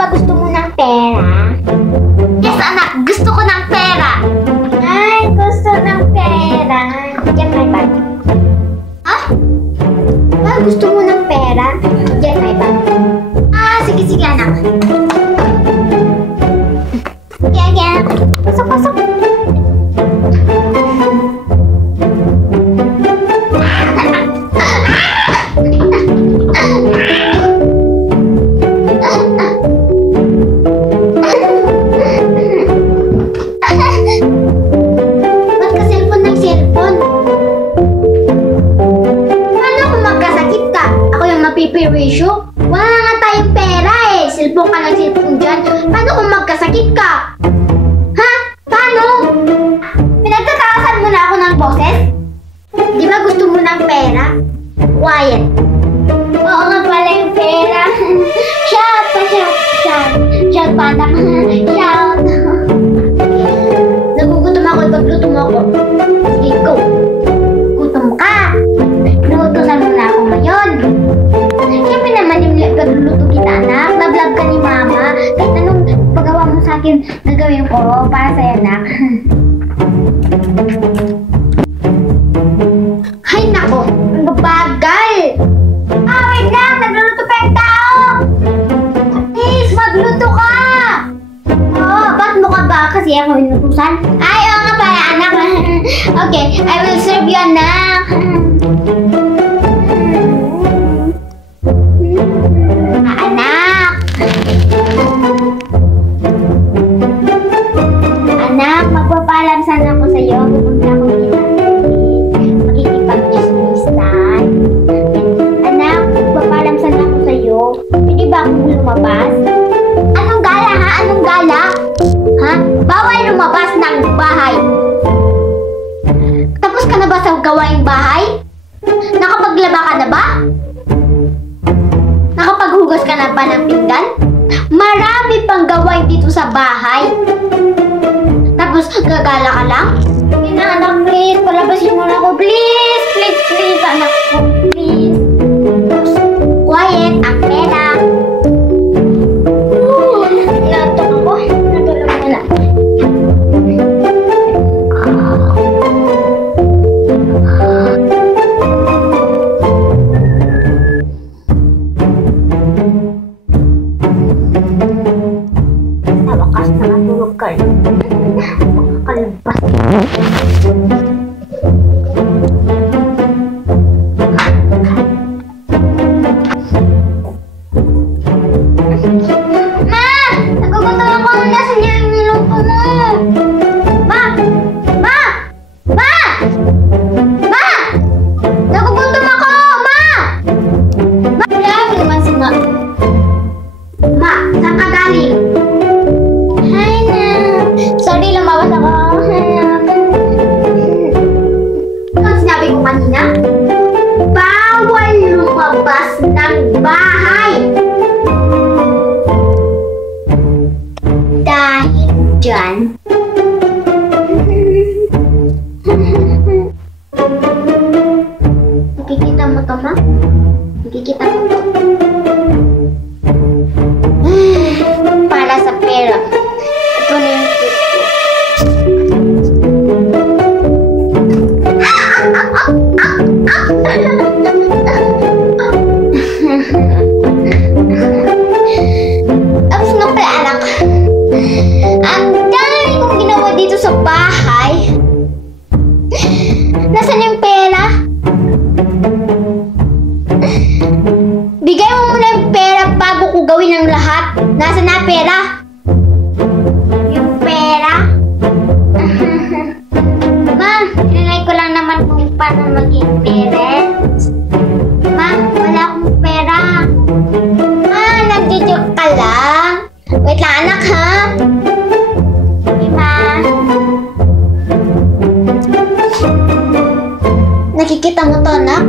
ba gusto mo ng pera? Yes, anak. Gusto ko ng pera. Ay, gusto ng pera. Diyan may bag. Ha? Ah, gusto mo ng pera? Diyan may bag. Ah, sige, sige, anak. Yan. Pasok, pasok. Ba't ka cellphone ng cellphone? Paano kung magkasakit ka? Ako yung mapipiwisyo? Wala nga tayong pera eh. Cellphone ka ng cellphone dyan. Paano kung magkasakit ka? Ha? Paano? Pinagtatakasan mo na ako ng boses? Di ba gusto mo ng pera? Quiet. Oo nga pala yung pera. Shout pa, shout. Shout pa, anak. Shout. Nagugutom ako, ipagluto mo ako. Sige, go. Gutom ka. Inuutosan mo na ako ngayon. Siyempre naman yung pagluluto kita, anak. Love ka ni mama. Kahit anong paggawa mo sa akin, nagawin ko para sa'yo, anak. Hay nako, ang bagal. Ah, wait lang. Nagluluto pa yung tao. Please, magluto ka. Oh, ba't mo ka ba? Kasi ako inutusan. Ay, oo nga pala, anak. Okay, I will serve you, anak. Anak. Anak, magpapaalam sana ako sa'yo. Pupunta ako dito. Makikipag-chismisan. Anak, magpapaalam sana ako sa'yo. Pwede ba akong lumabas? Anong gala, ha? Anong gala? Ha? Bawal lumabas ng bahay. Tapos ka na ba sa gawaing bahay? Nakapaglaba ka na ba? Nakapaghugas ka na ba ng pinggan? Marami pang gawain dito sa bahay. Tapos gagala ka lang? Hindi na, anak, please. Palabasin mo na ako. Please, please, please, anak ko. Please. Quiet, ang pera. Natok ako. Natulog mo na. Sa wakas, nakatulog ka rin. Makakalabas. Ma! Nagugutom ako. Nasaan yung niluto mo? Ma! Ma! Ma! Ma! Nagugutom ako! Ma! Ma! Wala naman si Ma. Ma, saan ka galing? Hi na. Sorry, lumawas ako. Ano sinabi ko kanina? Bawal lumabas ng bahay. Dahil dyan, nakikita mo to, ma? Nakikita mo to? Para sa pera. Ito na yung food ko. Tapos nga pala, anak. Ang dami kong ginawa dito sa bahay. Nasaan yung pera? Bigay mo muna yung pera bago ko gawin ang lahat. Nasaan na pera? Yung pera? Ma, tinanay ko lang naman kung paano maging parents. Ma, wala akong pera. Ma, nagjo-joke ka lang. Wait lang, anak, ha? Okay, ma. Nakikita mo to, anak?